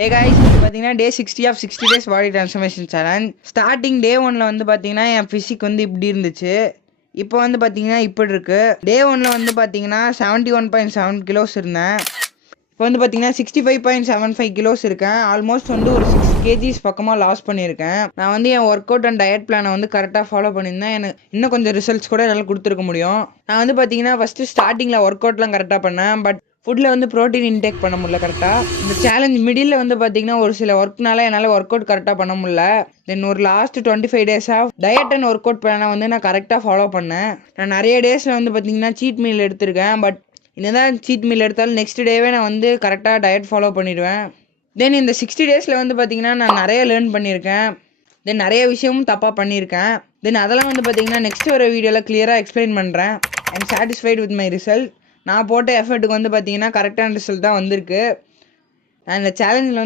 ஹே guys, இது பார்த்தீங்கன்னா day 60 of 60 days body transformation challenge. Starting day 1ல் வந்து பார்த்தீங்கன்னா என் ஃபிசிக் வந்து இப்படி இருந்துச்சு. இப்போ வந்து பார்த்தீங்கன்னா இப்படி இருக்கு. டே 1ல் வந்து பார்த்தீங்கன்னா 71.7 கிலோஸ் இருந்தேன். இப்போ வந்து பார்த்தீங்கன்னா 65.75 கிலோஸ் இருக்கேன். ஆல்மோஸ்ட் வந்து ஒரு 6 கேஜிஸ் பக்கமாக லாஸ் பண்ணியிருக்கேன். நான் வந்து என் ஒர்க் அவுட் அண்ட் டயட் பிளானை வந்து கரெக்டாக ஃபாலோ பண்ணியிருந்தேன். எனக்கு இன்னும் கொஞ்சம் ரிசல்ட்ஸ் கூட என்னால் கொடுத்துருக்க முடியும். நான் வந்து பார்த்தீங்கன்னா ஃபஸ்ட்டு ஸ்டார்டிங்கில் ஒர்க் அவுட்லாம் கரெக்டாக பண்ணேன். பட் ஃபுட்டில் வந்து ப்ரோட்டீன் இன்டேக் பண்ண முடியல கரெக்டாக. இந்த சேலஞ்ச் மிடில் வந்து பார்த்தீங்கன்னா ஒரு சில ஒர்க்னால என்னால் ஒர்க் அவுட் கரெக்டாக பண்ண முடியல. தென் ஒரு லாஸ்ட் 25 டேஸாக டயட் அண்ட் ஒர்க் அவுட் பிளானை வந்து நான் கரெக்டாக ஃபாலோ பண்ணேன். நான் நிறைய டேஸில் வந்து பார்த்தீங்கன்னா சீட் மீல் எடுத்திருக்கேன். பட் என்னதான் சீட் மீல் எடுத்தாலும் நெக்ஸ்ட் டேவே நான் வந்து கரெக்டாக டயட் ஃபாலோ பண்ணிடுவேன். தென் இந்த 60 டேஸில் வந்து பார்த்தீங்கன்னா நான் நிறைய லேர்ன் பண்ணியிருக்கேன். தென் நிறைய விஷயமும் தப்பாக பண்ணியிருக்கேன். தென் அதெல்லாம் வந்து பார்த்தீங்கன்னா நெக்ஸ்ட் ஒரு வீடியோவில் கிளியராக எக்ஸ்பிளைன் பண்ணுறேன். I am satisfied with my result. நான் போட்ட எஃபர்ட்டுக்கு வந்து பார்த்தீங்கன்னா கரெக்டான ரிசல்ட் தான் வந்திருக்கு. நான் இந்த சேலஞ்சில் வந்து